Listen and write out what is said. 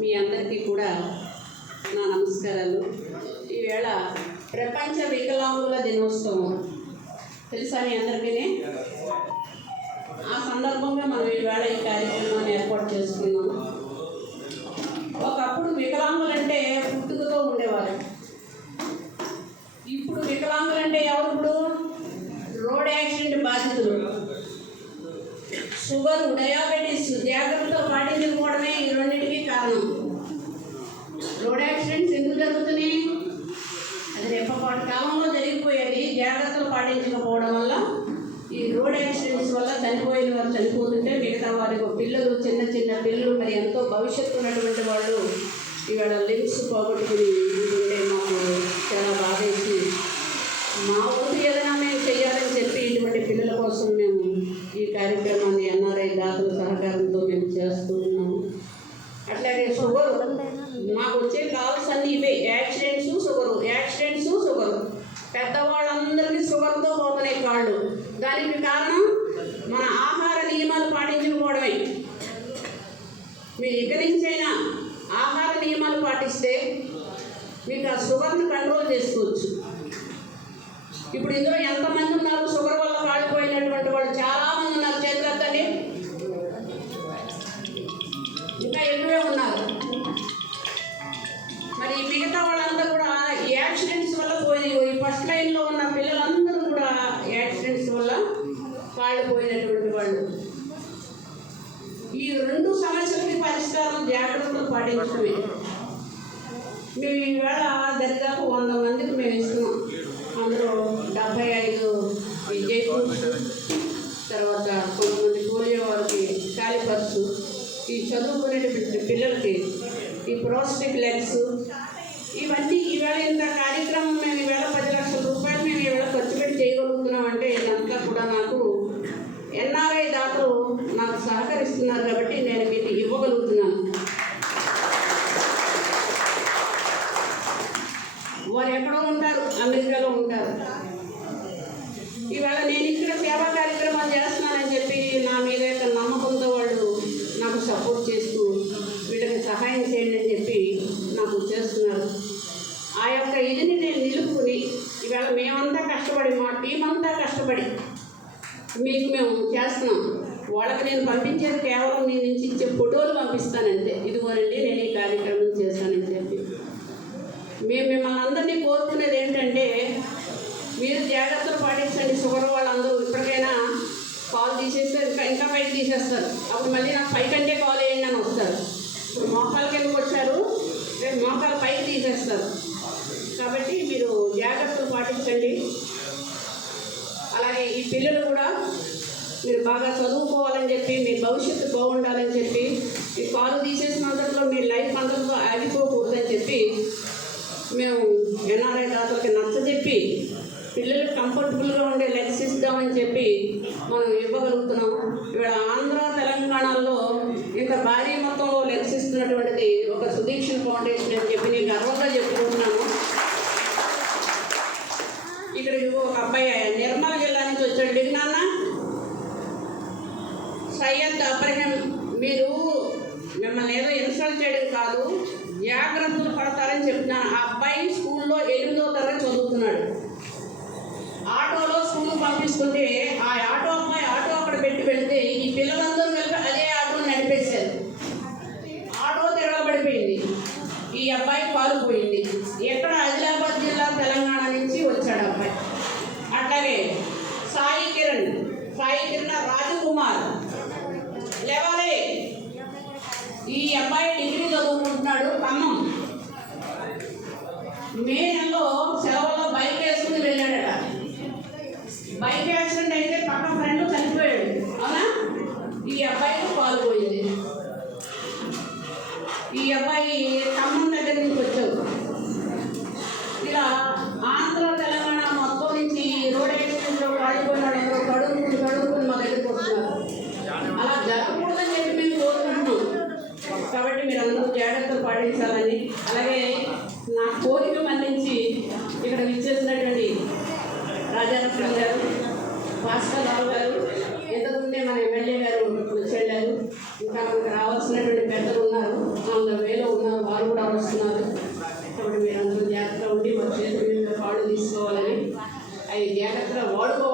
మీ అందరికీ కూడా నా నమస్కారాలు. ఈవేళ ప్రపంచ వికలాంగుల దినోత్సవం తెలుసా మీ అందరికీ? ఆ సందర్భంగా మనం ఈవేళ ఈ కార్యక్రమాన్ని ఏర్పాటు చేసుకున్నాం. ఒకప్పుడు వికలాంగులంటే పుట్టుకతో ఉండేవారు. ఇప్పుడు వికలాంగులంటే ఎవరు? ఇప్పుడు రోడ్ యాక్సిడెంట్ బాధితులు, షుగర్, డయాబెటీస్ జాగ్రత్తలు పాటించకపోవడమే ఈ రెండింటికి కారణం. రోడ్ యాక్సిడెంట్స్ ఎందుకు జరుగుతున్నాయి? అది రేపటి కాలంలో జరిగిపోయేది. జాగ్రత్తలు పాటించకపోవడం వల్ల ఈ రోడ్ యాక్సిడెంట్స్ వల్ల చనిపోయిన వారు చనిపోతుంటే మిగతా వారికి పిల్లలు, చిన్న చిన్న పిల్లలు, మరి ఎంతో భవిష్యత్తు ఉన్నటువంటి వాళ్ళు ఇవాళ లింక్స్ పోగొట్టుకుని ఉంటే మాకు చాలా బాధేసి మా వంతు ఏదైనా మేము చేయాలని చెప్పి ఇటువంటి పిల్లల కోసం మేము ఈ కార్యక్రమాన్ని ఎన్ఆర్ఐ దాతల సహకారంతో మేము చేస్తూ ఉన్నాము. అట్లాగే షుగర్, మాకు వచ్చే కాల్స్ అన్నీ ఇవే, యాక్సిడెంట్స్, షుగరు. పెద్దవాళ్ళందరికీ షుగర్తో పోతున్నాయి కాళ్ళు. దానికి కారణం మన ఆహార నియమాలు పాటించకపోవడమే. మీరు ఇక్కడి నుంచైనా ఆహార నియమాలు పాటిస్తే మీకు ఆ షుగర్ని కంట్రోల్ చేసుకోవచ్చు. ఇప్పుడు ఇందులో ఎంతమంది ఉన్నారు షుగర్ వల్ల కాలిపోయినటువంటి వాళ్ళు? చాలామంది ఉన్నారు. చేతులెత్తండి. ఇంకా ఎక్కువే ఉన్నారు. మరి మిగతా వాళ్ళంతా కూడా యాక్సిడెంట్స్ వల్ల పోయి, ఈ ఫస్ట్ లైన్లో ఉన్న పిల్లలందరూ కూడా యాక్సిడెంట్స్ వల్ల కాలిపోయినటువంటి వాళ్ళు. ఈ రెండు సమస్యలకి పరిష్కారం జాగ్రత్తలు పాటించడమే. మేము ఈవేళ దరిదాపు 100 మందికి మేము ఇస్తున్నాం. అందులో 75 జైపూర్స్, తర్వాత కొంతమంది పోలియో వారికి కాలిపర్సు, ఈ చదువుకునే పిల్లలకి ఈ ప్రోస్టిక్ లెగ్స్, ఇవన్నీ ఈవేళ ఇంత కార్యక్రమం మేము ఈవేళ 10 లక్షల రూపాయలు మేము ఈవేళ ఖర్చు పెట్టి చేయగలుగుతున్నాం అంటే ఇదంతా కూడా నాకు ఎన్ఆర్ఐ దాతలు నాకు సహకరిస్తున్నారు కాబట్టి నేను మీకు ఇవ్వగలుగుతున్నాను. వారు ఎక్కడో ఉంటారు, అమెరికాలో ఉంటారు. ఈవేళ నేను ఇక్కడ సేవా కార్యక్రమాలు చేస్తున్నానని చెప్పి నా మీద నమ్మకంతో వాళ్ళు నాకు సపోర్ట్ చేస్తూ వీళ్ళకి సహాయం చేయండి అని చెప్పి నాకు చేస్తున్నారు. ఆ యొక్క ఇదిని నేను నిలుపుకుని ఈవేళ మేమంతా కష్టపడి, మా టీం అంతా కష్టపడి మీకు మేము చేస్తున్నాం. వాళ్ళకి నేను పంపించేది కేవలం నేను నుంచి ఇచ్చే ఫోటోలు పంపిస్తానంతే. ఇదిగోనండి నేను ఈ కార్యక్రమం చేస్తానని చెప్పి. మేము మిమ్మల్ని అందరినీ కోరుకునేది ఏంటంటే మీరు జాగ్రత్తలు పాటించండి. షుగర్ వాళ్ళందరూ ఇప్పటికైనా కాల్ తీసేస్తే ఇంకా పైకి తీసేస్తారు. అప్పుడు మళ్ళీ నాకు పైకంటే కాల్ వేయండి అని వస్తారు. ఇప్పుడు మోకాల కిందకు వచ్చారు, రేపు మోకాలు పైకి తీసేస్తారు. కాబట్టి మీరు జాగ్రత్తలు పాటించండి. అలాగే ఈ పిల్లలు కూడా మీరు బాగా చదువుకోవాలని చెప్పి, మీ భవిష్యత్తు బాగుండాలని చెప్పి, ఈ కాలు తీసేసినంతలో మీ లైఫ్ అంతలో ఆగిపోకూడదని చెప్పి మేము ఎన్ఆర్ఐ దాతలకి నచ్చజెప్పి పిల్లలకు కంఫర్టబుల్గా ఉండే లెగ్స్ ఇద్దామని చెప్పి మనం ఇవ్వగలుగుతున్నాం. ఇవాళ ఆంధ్ర, తెలంగాణలో ఇంత భారీ మొత్తంలో లెగ్స్ ఇస్తున్నటువంటిది ఒక సుదీక్షణ ఫౌండేషన్ అని చెప్పి నేను గర్వంగా చెప్పుకుంటున్నాను. ఇక్కడ ఒక అబ్బాయి నిర్మల్ జిల్లా నుంచి వచ్చాడు. దిగునాన్న సయ్యద్ అబ్రహీం, మీరు మిమ్మల్ని ఏదో ఇన్సల్ట్ చేయడం కాదు, జాగ్రత్తలు పడతారని చెప్తున్నాను. ఆ అబ్బాయి స్కూల్లో 8వ తరగతి చదువుతున్నాడు. ఆటోలో స్కూల్కి పంపిస్తుంటే ఆ ఆటో అబ్బాయి ఆటో అక్కడ పెట్టి వెళ్తే ఈ పిల్లలందరూ కలిపి అదే ఆటోని నడిపేశారు. ఆటో తిరగబడిపోయింది. ఈ అబ్బాయి కాలిపోయింది. ఎక్కడ? ఆదిలాబాద్ జిల్లా, తెలంగాణ నుంచి వచ్చాడు అబ్బాయి. అట్లాగే సాయి కిరణ్ రాజకుమార్ లేవాలి. ఈ అబ్బాయి డిగ్రీ చదువుకుంటున్నాడు, ఖమ్మం. మే నెలలో సెలవుల్లో బైక్ వేసుకుని వెళ్ళాడట. బైక్ యాక్సిడెంట్ అయితే పక్క ఫ్రెండ్ చనిపోయాడు, అవునా? ఈ అబ్బాయికి పాల్పోయింది. ఈ అబ్బాయి ఖమ్మం దగ్గర నుంచి వచ్చావు. ఇలా ఆంధ్ర, తెలంగాణ మొత్తం నుంచి రోడ్ యాక్సిడెంట్లో కాలిపోయినాడు. ఎవరో కడుక్కుని మా దగ్గరికి వస్తున్నారు. అలా జరగకూడదని చెప్పి మేము కోరుకుంటున్నాం. కాబట్టి మీరు అందరూ జాగ్రత్తలు పాటించాలని, అలాగే నా కోరిక మన్నించి ఇక్కడ విచ్చేసినటువంటి రాజారత్నం గారు, భాస్కర్ రావు గారు, ఇంతకుముందే మన ఎమ్మెల్యే గారు వచ్చారు. ఇంకా మనకు రావాల్సినటువంటి పెద్దలు ఉన్నారు, 4,000 అవి జాగ్రత్తగా వాడుకో